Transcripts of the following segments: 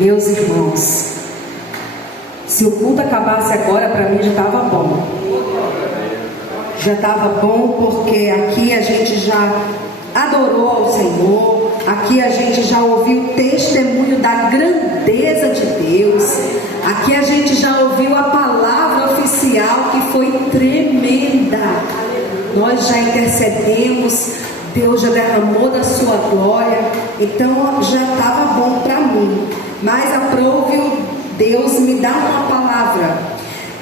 Meus irmãos, se o culto acabasse agora, para mim já estava bom. Já estava bom, porque aqui a gente já adorou ao Senhor, aqui a gente já ouviu o testemunho da grandeza de Deus, aqui a gente já ouviu a palavra oficial que foi tremenda. Nós já intercedemos, Deus já derramou da sua glória, então já estava bom para mim. Mas aprove Deus me dá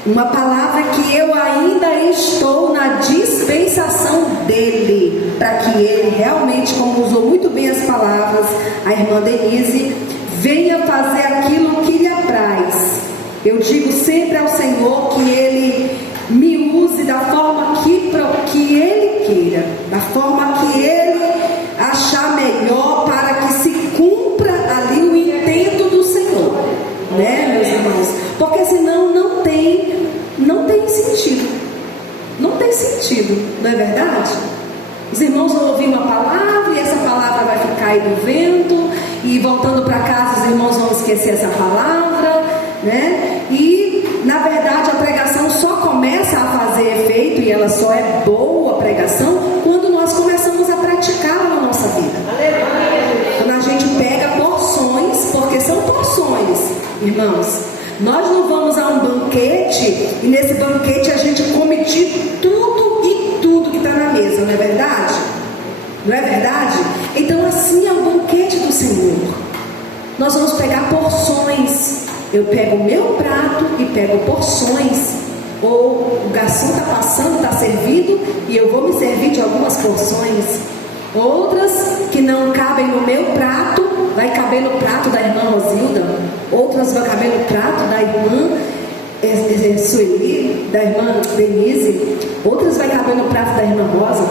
uma palavra que eu ainda estou na dispensação dele, para que ele realmente, como usou muito bem as palavras, a irmã Denise, venha fazer aquilo que lhe apraz. Eu digo sempre ao Senhor que ele me use da forma que ele queira, da forma que ele achar melhor, para que se cumpra ali o intento do Senhor, né, meus irmãos? Porque senão não tem sentido. Não tem sentido, não é verdade? Os irmãos vão ouvir uma palavra e essa palavra vai ficar aí no vento, e voltando para casa os irmãos vão esquecer essa palavra, né? E na verdade a pregação só começa a fazer efeito, e ela só é boa, a pregação, quando nós começamos a praticá-la na nossa vida. Quando a gente pega porções, porque são porções, irmãos. Nós não vamos a um banquete e nesse banquete a gente come de tudo e tudo que está na mesa, não é verdade? Não é verdade? Então assim é o banquete do Senhor. Nós vamos pegar porções. Eu pego o meu prato e pego porções. Ou o garçom está passando, está servindo, e eu vou me servir de algumas porções. Outras que não cabem no meu prato, vai caber no prato da irmã Rosilda. Outras vai caber no prato da irmã Sueli, da irmã Denise. Outras vai caber no prato da irmã Rosa.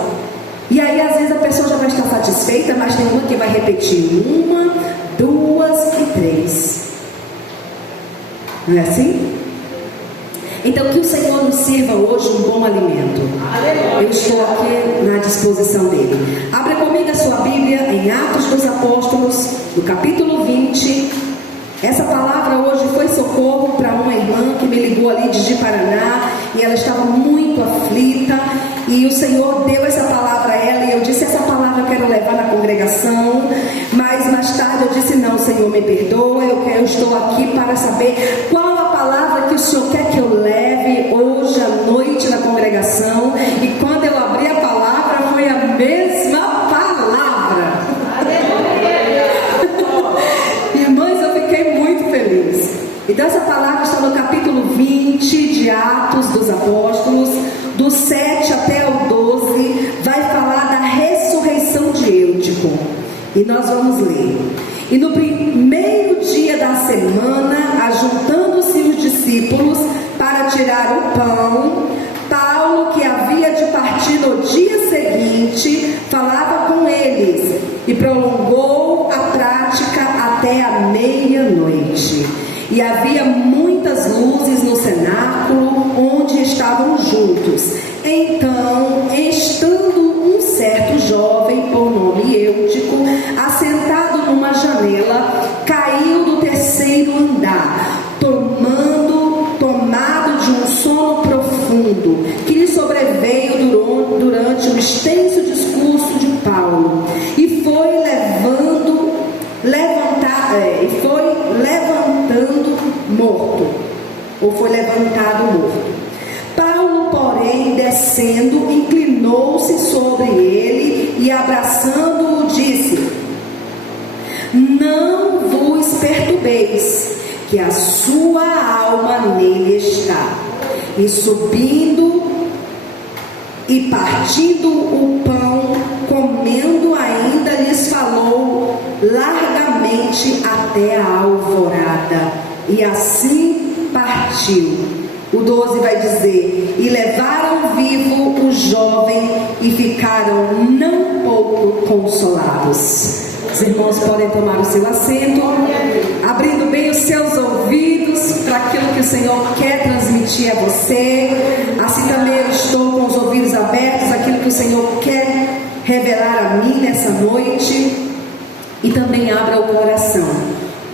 E aí às vezes a pessoa já vai estar satisfeita, mas tem uma que vai repetir 1, 2 e 3. Não é assim? Então que o Senhor nos sirva hoje um bom alimento. Eu estou aqui na disposição dele. Abra comigo a sua Bíblia em Atos dos Apóstolos, no capítulo 20. Essa palavra hoje foi socorro para uma irmã que me ligou ali de Paraná, e ela estava muito aflita, e o Senhor deu essa palavra a ela, e eu disse: essa palavra eu quero levar na congregação. Mas mais tarde eu disse: não, Senhor, me perdoa, eu estou aqui para saber qual a palavra que o Senhor quer que eu leve hoje à noite na congregação. E quando eu abri a palavra, foi a mesma palavra. Irmãs, eu fiquei muito feliz. Então essa palavra está no capítulo 20 de Atos dos Apóstolos, do 7 até o 12, vai falar da ressurreição de Eutico. E nós vamos ler. E no primeiro dia da semana, ajuntando-se os discípulos para tirar o pão, Paulo, que havia de partir no dia seguinte, falava com eles e prolongou a prática até a meia-noite. E havia muitas luzes no cenáculo onde estavam juntos. Então, estando um certo jovem, por nome Eutico, assentado numa janela, caiu do terceiro andar, tomado de um sono profundo, que lhe sobreveio durante o extenso discurso de Paulo, e foi levantado morto. Paulo, porém, descendo, inclinou-se sobre ele e, abraçando-o, disse: não vos perturbeis, que a sua alma nele está. E subindo e partindo o pão, comendo ainda, lhes falou largamente até a alvorada, e assim partiu. O 12 vai dizer: e levaram vivo o jovem e ficaram não pouco consolados. Os irmãos podem tomar o seu assento, abrindo bem os seus ouvidos para aquilo que o Senhor quer transmitir a você. Assim também eu estou com os ouvidos abertos, aquilo que o Senhor quer revelar a mim nessa noite. E também abra o coração,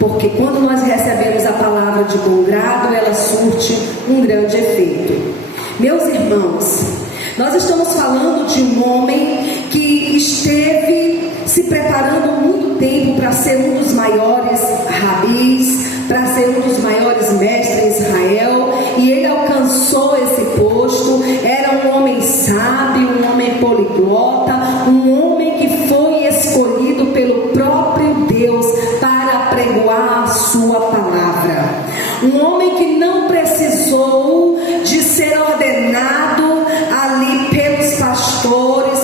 porque porque quando nós recebemos a palavra de bom grado, ela surte um grande efeito. Meus irmãos, nós estamos falando de um homem que esteve se preparando muito tempo para ser um dos maiores rabis, para ser um dos maiores mestres em Israel, e ele alcançou esse posto. Era um homem sábio, um homem poliglota, um homem que foi escolhido pelo próprio Deus para pregoar a sua palavra. Um homem que não precisou de ser ordenado ali pelos pastores,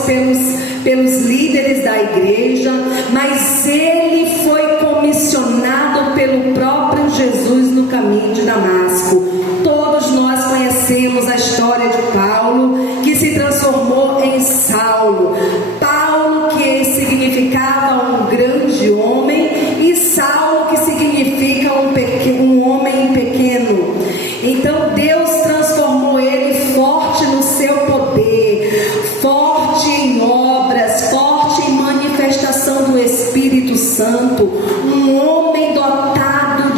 pelos líderes da igreja, mas ele foi comissionado pelo próprio Jesus no caminho de Damasco. Todos nós conhecemos a história de Paulo, que se transformou em Saulo. Paulo, que significava um grande homem, e Saulo, que significa um homem pequeno. Então Deus transformou ele forte no seu poder, forte em obras, forte em manifestação do Espírito Santo, um homem dotado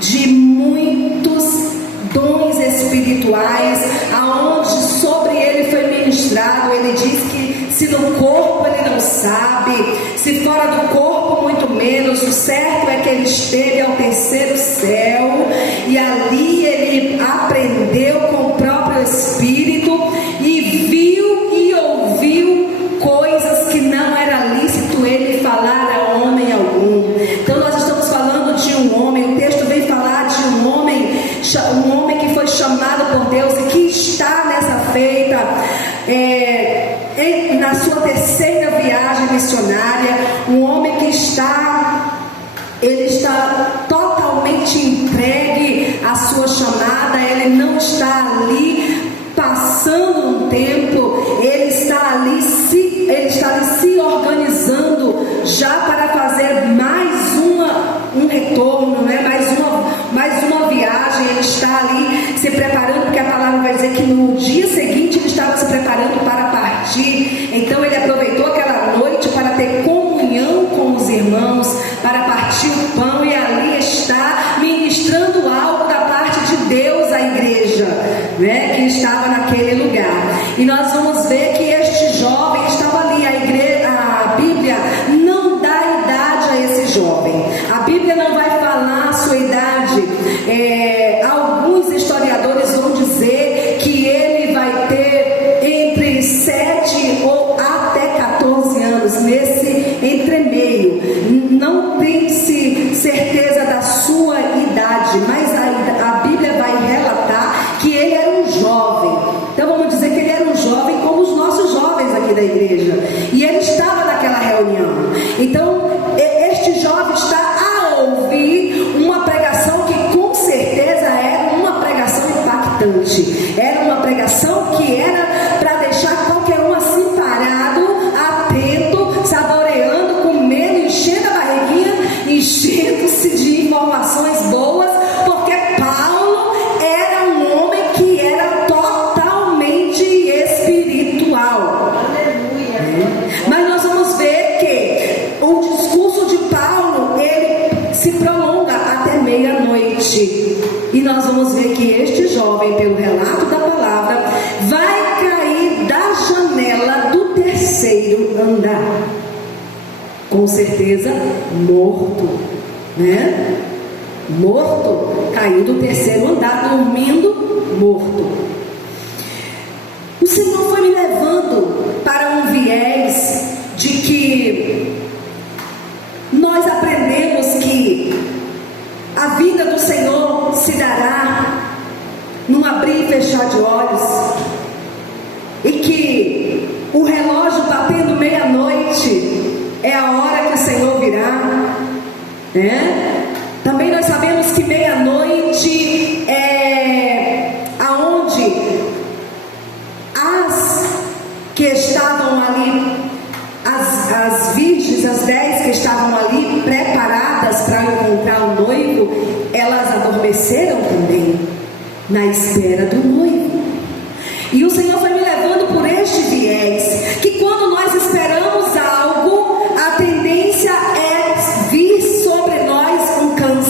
de muitos dons espirituais, aonde sobre ele foi ministrado. Ele diz que se no corpo ele não sabe, se fora do corpo muito menos. O certo é que ele esteve ao terceiro céu, e ali ele aprendeu com o próprio Espírito, e viu e ouviu coisas que não era lícito ele falar a homem algum. Então nós estamos falando de um homem, o texto vem falar de um homem que foi chamado por Deus e que está nessa feita, na sua terceira viagem missionária. Um homem que ele está totalmente entregue à sua chamada. Ele não está ali passando um tempo, ele está ali se organizando já para fazer mais um retorno, né? mais uma viagem. Ele está ali se preparando, porque a palavra vai dizer que no dia seguinte ele estava se preparando para partir. Então ele aproveitou aquela noite para ter comunhão com os irmãos, para partir o pão, e ali está ministrando algo da parte de Deus à igreja, né, que estava naquele lugar. E nós vamos ver que este jovem estava ali. A Bíblia não dá idade a esse jovem. A Bíblia não vai falar a sua idade. Alguns historiadores vão dizer que ele vai ter entre 7 ou até 14 anos, nesse entremeio. Não tem-se certeza da sua idade, mas a Bíblia vai relatar que ele era um jovem. Então vamos dizer que ele era um jovem como os nossos jovens aqui da igreja, e ele estava naquela reunião. Então este jovem está a ouvir uma pregação que com certeza era uma pregação impactante, era uma pregação que era para deixar qualquer um assim parado, atento, saboreando, comendo, enchendo a barriguinha, enchendo-se de informações boas, porque Paulo era um homem que era totalmente espiritual. Aleluia. Mas nós vamos ver que o discurso de Paulo, ele se prolonga até meia-noite, e nós vamos ver que este jovem, pelo relato da palavra, vai cair da janela do terceiro andar, com certeza morto, né? Morto, caiu do terceiro andar, dormindo, morto. O Senhor foi me levando para um viés de que nós aprendemos que a vida do Senhor se dará num abrir e fechar de olhos, e que o relógio batendo meia-noite é a hora que o Senhor virá, né? Também nós sabemos que meia-noite é aonde as que estavam ali, as virgens, as 10 que estavam ali preparadas para encontrar o noivo, elas adormeceram também na espera do noivo. E o Senhor foi me levando por este viés, que quando nós esperamos algo, a tendência é vir sobre nós um cansaço.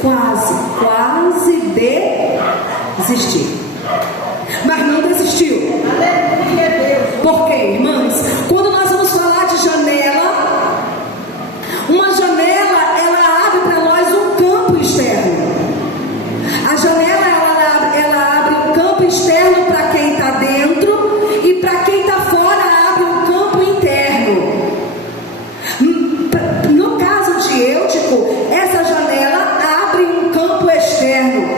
quase desistir. Mas não desistiu. Por quê, irmãos? Quando nós vamos falar de janela, uma janela, ela abre para nós um campo externo. A janela, ela abre um campo externo para quem está dentro, e para quem está fora abre um campo interno. No caso de Eutico, essa janela abre um campo externo.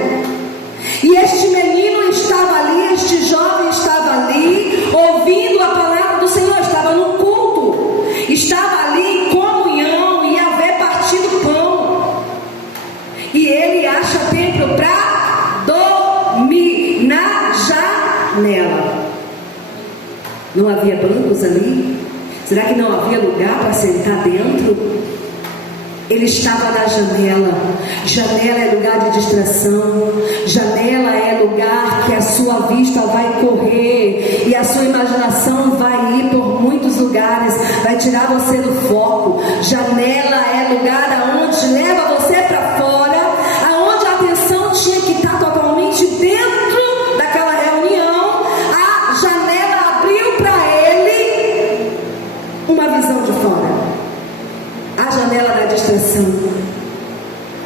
E este menino estava ali, este jovem estava ali, ouvindo a palavra do Senhor, estava no culto, estava ali em comunhão, e haver partido pão. E ele acha tempo para dormir na janela. Não havia bancos ali? Será que não havia lugar para sentar dentro? Ele estava na janela. Janela é lugar de distração. Janela é lugar que a sua vista vai correr e a sua imaginação vai ir por muitos lugares, vai tirar você do foco. Janela é lugar aonde leva você para fora, aonde a atenção tinha que estar totalmente dentro daquela reunião. A janela abriu para ele uma visão de fora. A janela da distração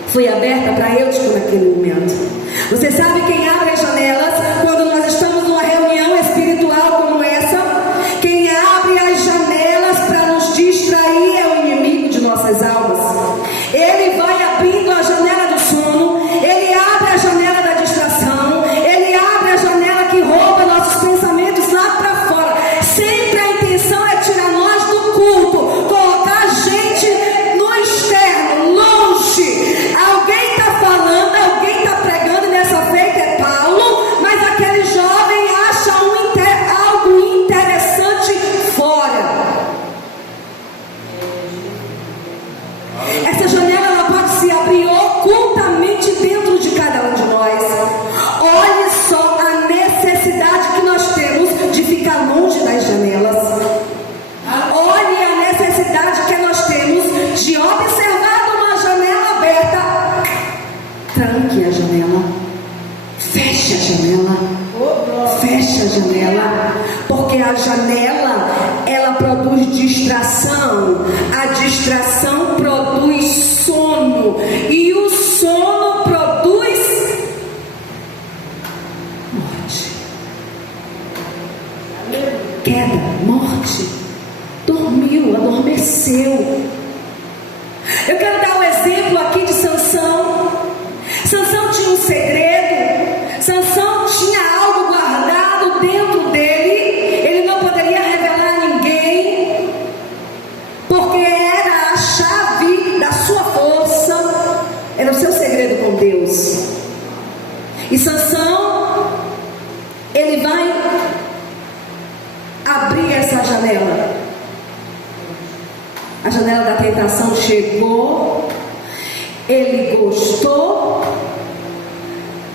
foi aberta para Eutico naquele momento. Você sabe quem abre as janelas quando nós estamos numa reunião espiritual como essa? Quem abre as janelas para nos distrair é o inimigo de nossas almas. Ele vai abrindo a janela do sono, ele abre a janela da distração, ele abre a janela que rouba nossos pensamentos lá para fora. Sempre a intenção é tirar nós do culto, colocar a gente no externo, longe. Alguém está falando, alguém está pregando, e nessa feita é Paulo, mas aquele jovem acha algo interessante fora. Essa janela, ela pode se abrir ocultamente dentro de cada um de nós. Olhe só a necessidade que nós temos de ficar longe das janelas. Olhe a necessidade que nós temos de observar uma janela aberta. Tranque a janela. Feche a janela. Feche a janela. Porque a janela, ela produz distração. A distração produz sono. E o sono produz morte. Queda, morte. Dormiu, adormeceu. Eu quero dar um exemplo aqui de Sansão. Sansão tinha um segredo. Sansão tinha algo guardado dentro dele. Ele não poderia revelar a ninguém, porque era a chave da sua força. Era o seu segredo com Deus. E Sansão, ele vai abrir essa janela. A janela da tentação chegou. Ele gostou.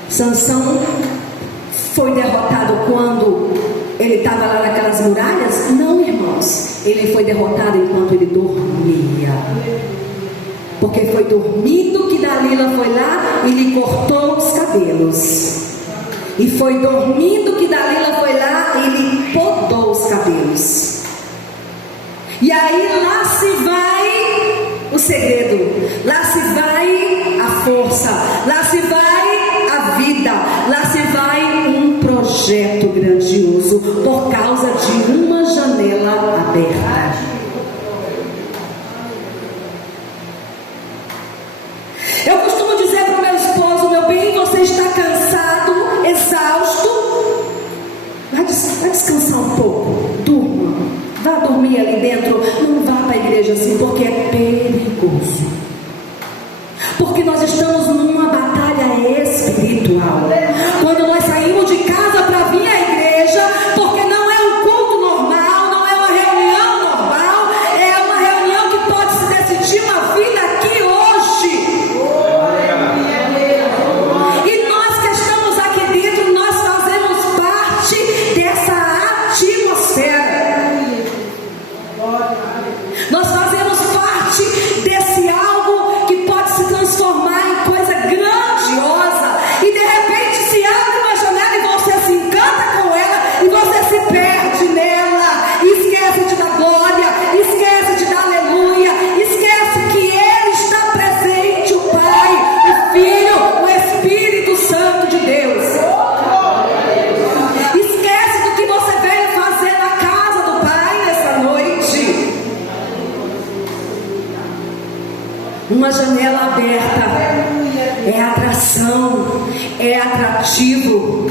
Sansão foi derrotado quando ele estava lá naquelas muralhas? Não, irmãos. Ele foi derrotado enquanto ele dormia. Porque foi dormindo que Dalila foi lá e lhe cortou os cabelos. E foi dormindo que Dalila foi lá e lhe podou os cabelos. E aí lá se vai o segredo, lá se vai a força, lá se vai a vida, lá se vai um projeto grandioso por causa de uma janela aberta. Eu costumo dizer para o meu esposo: meu bem, você está cansado, exausto, vai descansar um pouco, durma. Vá dormir ali dentro. Não vá para a igreja assim, porque é perigoso. Porque nós estamos numa batalha espiritual. Quando nós saímos de casa para vir à igreja, porque não é um culto normal, não é uma reunião normal, é uma reunião que pode se decidir uma vida aqui hoje. E nós que estamos aqui dentro, nós fazemos parte dessa atmosfera. Nós fazemos parte desse algo que pode se transformar em coisa grande. é atração, é atrativo.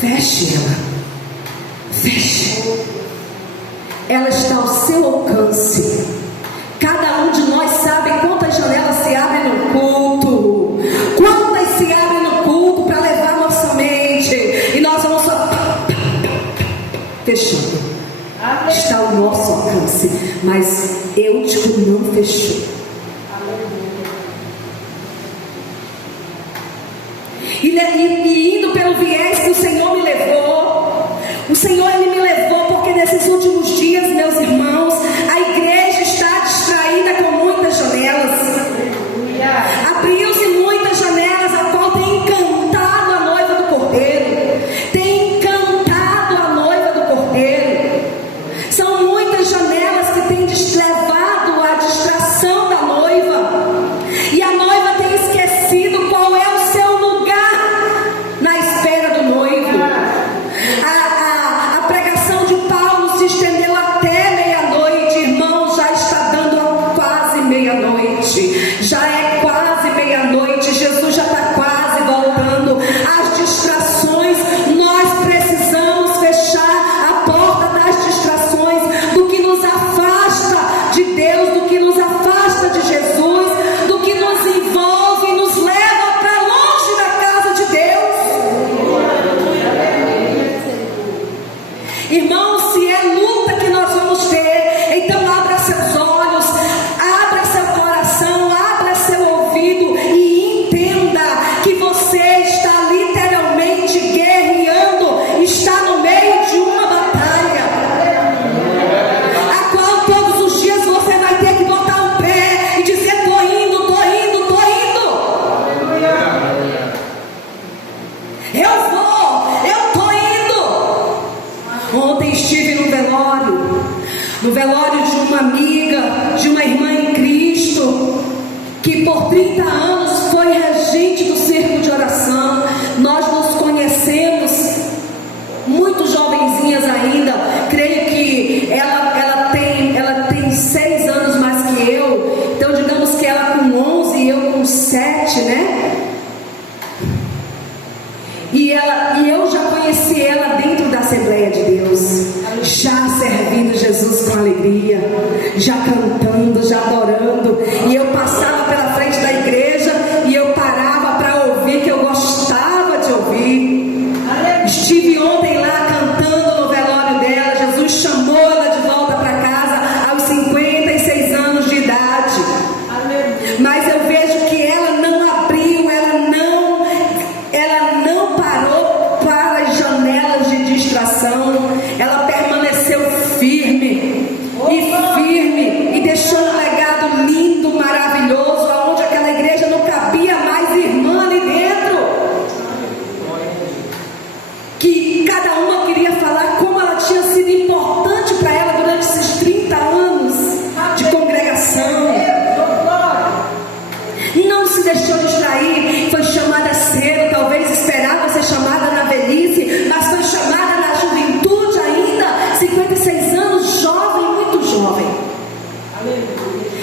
Feche ela, feche. Ela está ao seu alcance. Cada um de nós sabe quantas janelas se abrem no culto, quantas se abrem no culto para levar nossa mente, e nós vamos só fechando. Está ao nosso alcance, mas eu digo, não fechou. E indo pelo viés que o Senhor me levou, o Senhor Ele me levou porque nesses últimos dias, meus irmãos, a igreja está distraída com muitas janelas. Abriu-se muitas janelas, a qual tem encantado a noiva do Cordeiro, tem encantado a noiva do Cordeiro. São muitas janelas que têm levado a distração da noiva, e a noiva tem esquecido qual é o seu lugar na espera do noivo. A pregação de Paulo se estendeu até meia-noite, irmãos, já está dando quase meia-noite, já é quase meia-noite, Jesus já está quase voltando. As distrações, nós precisamos fechar a porta das distrações, do que nos afasta de Deus, do que nos afasta de Jesus, do que nos envolve e nos leva para longe da casa de Deus. Irmãos, se é luta que nós vamos ter, então abra seus olhos, abra seu coração, abra seu ouvido e entenda que você está literalmente guerreando, está no meio de uma batalha, a qual todos os dias você vai ter que botar o pé e dizer: tô indo, tô indo, tô indo. Eu vou, eu tô indo. Ontem estive no velório de uma amiga, de uma irmã em Cristo, que por 30 anos foi regente do círculo de oração. Nós nos conhecemos muito jovenzinhas ainda. Creio que ela tem 6 anos mais que eu. Então digamos que ela com 11 e eu com 7, né? E eu já conheci ela dentro da Assembleia de Deus, já servindo Jesus com alegria, já cantando, já adorando. E eu passava pela frente da igreja e eu parava para ouvir, que eu gostava de ouvir. Estive ontem lá cantando no velório dela. Jesus chamou ela de volta para casa aos 56 anos de idade. Mas eu vejo que ela não abriu, ela não parou para as janelas de distração. Ela permaneceu firme e deixou um legado lindo, maravilhoso, onde aquela igreja não cabia mais irmã ali dentro, que cada uma queria falar como ela tinha sido importante para ela durante esses 30 anos de congregação. Não se deixou distrair, foi chamada cedo, talvez esperava ser chamada na velhice, mas foi chamada na juventude ainda, 56 anos, jovem, muito jovem.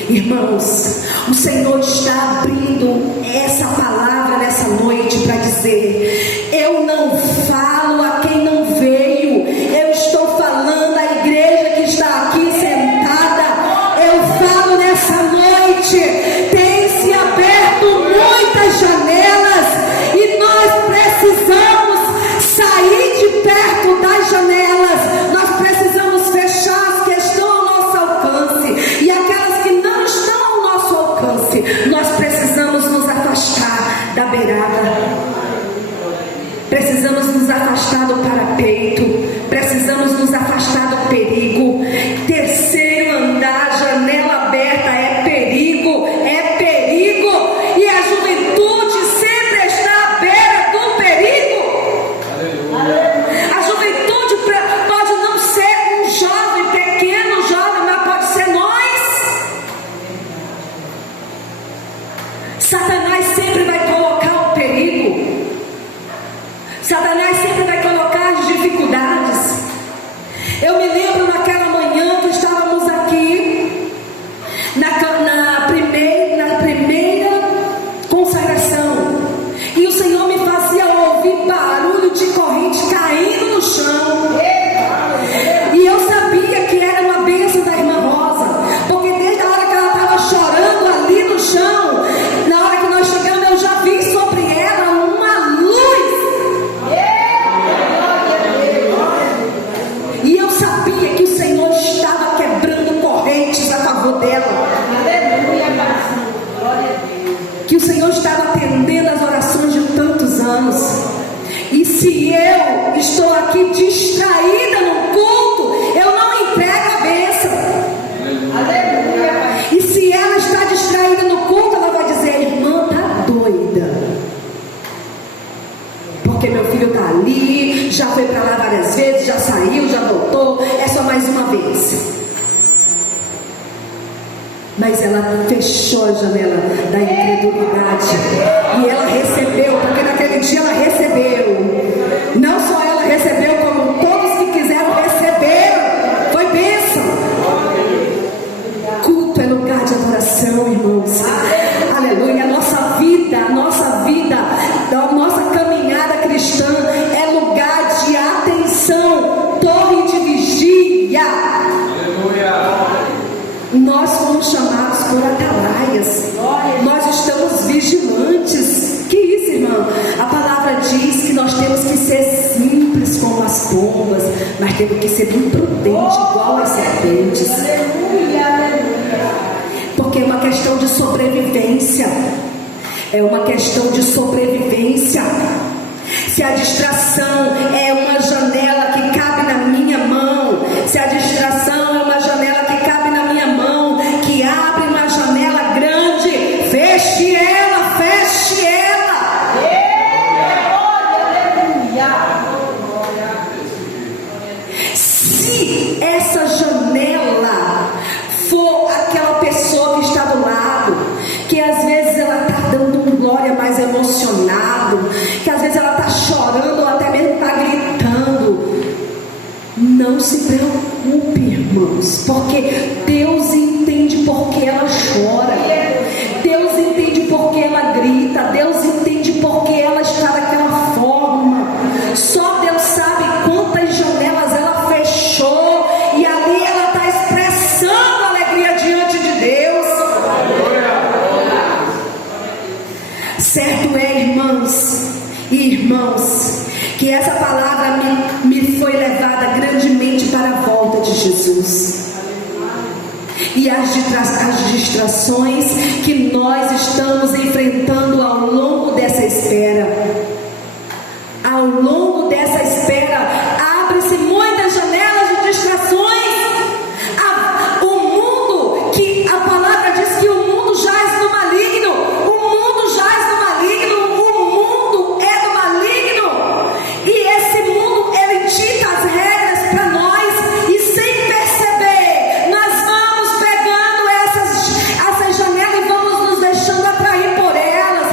Irmãos, o Senhor está abrindo essa palavra nessa noite para dizer: eu não falo a quem não veio, eu estou falando à igreja que está aqui sentada. Eu falo nessa noite, tem se aberto muitas janelas e nós precisamos sair de perto das janelas. Nós precisamos fechar as que estão ao nosso alcance, e aquelas que não estão ao nosso alcance, nós precisamos nos afastar da beirada, precisamos nos afastar do parapeito, precisamos nos afastar do perigo. Terceiro andar, janela aberta, é perigo, e a juventude sempre está à beira do perigo. A juventude pode não ser um jovem, pequeno jovem, mas pode ser nós. Satanás sempre vai colocar o perigo, Satanás sempre vai colocar as dificuldades. Eu me lembro naquela manhã se eu estou aqui distraída no culto, eu não entrego a bênção. Aleluia. E se ela está distraída no culto, ela vai dizer: irmã, tá doida, porque meu filho está ali, já foi para lá várias vezes, já saiu, já voltou, é só mais uma vez. Mas ela fechou a janela da incredulidade e ela recebeu, porque naquele dia ela recebeu. Não só ela recebeu, como todos que quiseram receberam. Foi bênção. Culto é lugar de adoração, irmãos. Aleluia. A nossa vida, a nossa caminhada cristã é lugar de atenção, torre de vigia. Aleluia. Nós fomos chamados por atalaias. Nós estamos vigilantes. Que isso, irmão? A palavra diz que nós temos que ser simples como as pombas, mas temos que ser imprudentes igual as serpentes. Porque é uma questão de sobrevivência. É uma questão de sobrevivência. Se a distração é uma janela que cabe na minha mão, se a distração é uma janela que cabe na minha mão, que abre uma janela grande, feche ela, feche ela. Se essa janela for aquela pessoa que está do lado, que às vezes ela está dando um glória mais emocionado, que às vezes ela está chorando ou até mesmo está gritando, não se preocupe, irmãos, porque Deus entende porque ela chora, Deus entende porque ela grita, Deus entende porque ela está daquela forma. Só Deus sabe quantas janelas ela fechou e ali ela está expressando alegria diante de Deus. Certo é, irmãs e irmãos, que essa palavra me foi levada grandemente para a volta de Jesus. E as distrações que nós estamos enfrentando ao longo dessa espera. Ao longo dessa espera, abre-se muitas janelas de distrações. O mundo, que a palavra diz que o mundo jaz no maligno. O mundo jaz no maligno. O mundo é do maligno. E esse mundo, ele dita as regras para nós. E sem perceber, nós vamos pegando essas janelas e vamos nos deixando atrair por elas.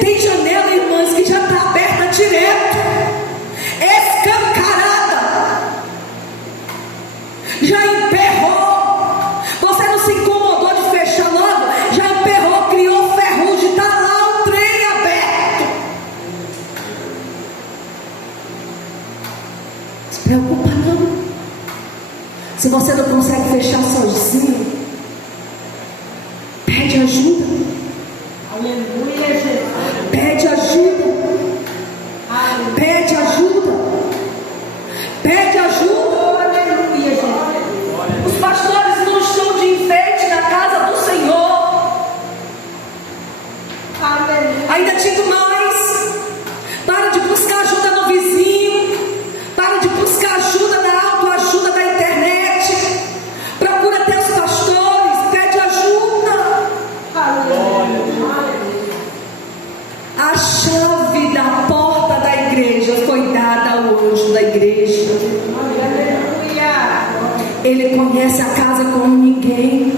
Tem janela, irmãs, que já está aberta direto, escancarada, já emperrou. Você não se incomodou de fechar logo, já emperrou, criou ferrugem, está lá o trem aberto. Se preocupa não. Se você não consegue fechar sozinho, pede ajuda. Aleluia, Jesus. Pede ajuda. Pede ajuda. Pede ajuda. Aleluia, Jesus. Os pastores não estão de enfeite na casa do Senhor. Aleluia. Ainda digo mais: para de buscar ajuda no vizinho. Para de buscar ajuda na autoajuda da internet. Procura teus pastores. Pede ajuda. Aleluia. A chave da porta da igreja foi dada ao anjo da igreja. Aleluia. Ele conhece a casa como ninguém.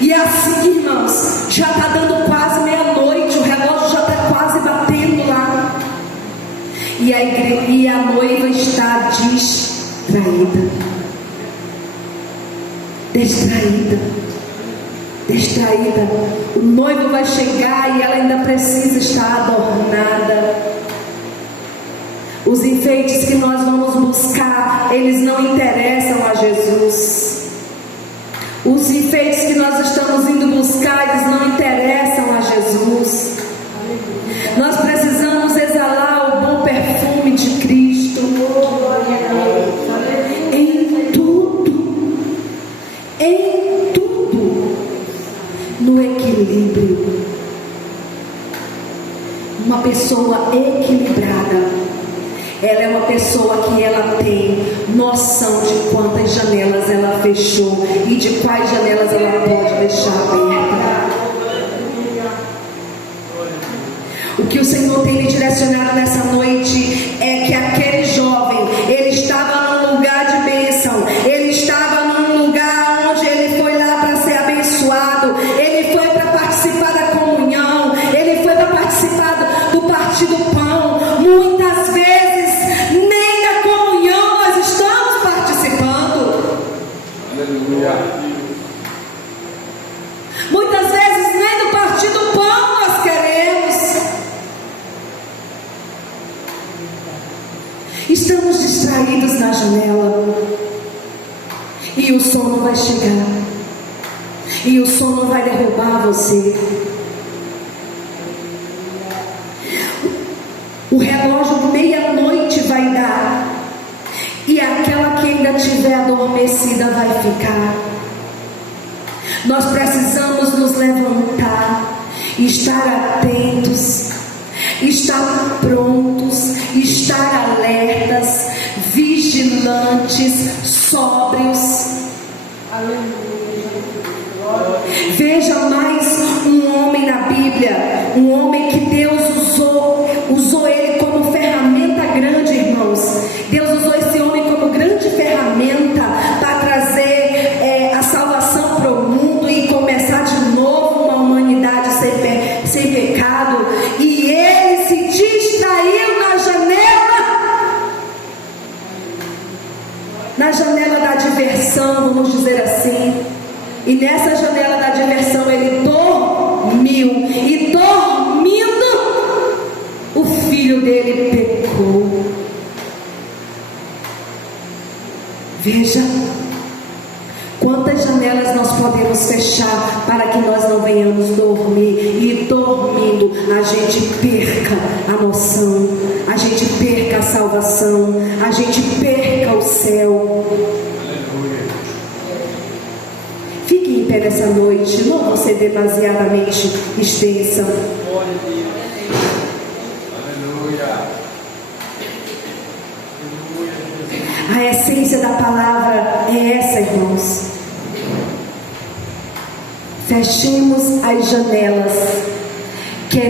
E assim, irmãos, já está dando quase meia-noite, o relógio já está quase batendo lá. E a noiva está distraída. Distraída. O noivo vai chegar e ela ainda precisa estar adornada. Os enfeites que nós vamos buscar, eles não interessam a Jesus. Os enfeites que nós estamos indo buscar, eles não interessam a Jesus. Nós precisamos exalar o bom perfume de Cristo em tudo, no equilíbrio. Uma pessoa equilibrada, ela é uma pessoa que ela tem noção de quantas janelas ela fechou e de quais janelas ela pode deixar aberta. O que o Senhor tem lhe direcionado nessa noite é que aquele jovem, ele estava num lugar de bênção, ele estava num lugar onde ele foi lá para ser abençoado, ele foi para participar da comunhão, ele foi para participar do partir do pão. Muitas vezes nem da comunhão nós estamos participando. Aleluia. Muitas vezes nem do partir do pão nós queremos. Estamos distraídos na janela. E o sono vai chegar. E o sono vai derrubar você. O relógio de meia-noite vai dar. E aquela que ainda estiver adormecida vai ficar. Nós precisamos nos levantar, estar atentos, estar prontos, estar alertas, vigilantes, sóbrios. Veja mais um homem na Bíblia, um homem que Deus usou ele como ferramenta grande, irmãos. Deus usou esse homem como grande ferramenta para trazer a salvação para o mundo e começar de novo uma humanidade sem pecado. E ele se distraiu na janela da diversão, vamos dizer assim. E nessa janela da diversão ele dormiu. E dormindo, o filho dele pecou. Veja quantas janelas nós podemos fechar para que nós não venhamos dormir. E dormindo a gente perca a noção, a gente perca a salvação, a gente perca o céu. Fique em pé nessa noite, não vou ser demasiadamente extensa. A essência da palavra é essa, irmãos. Fechemos as janelas que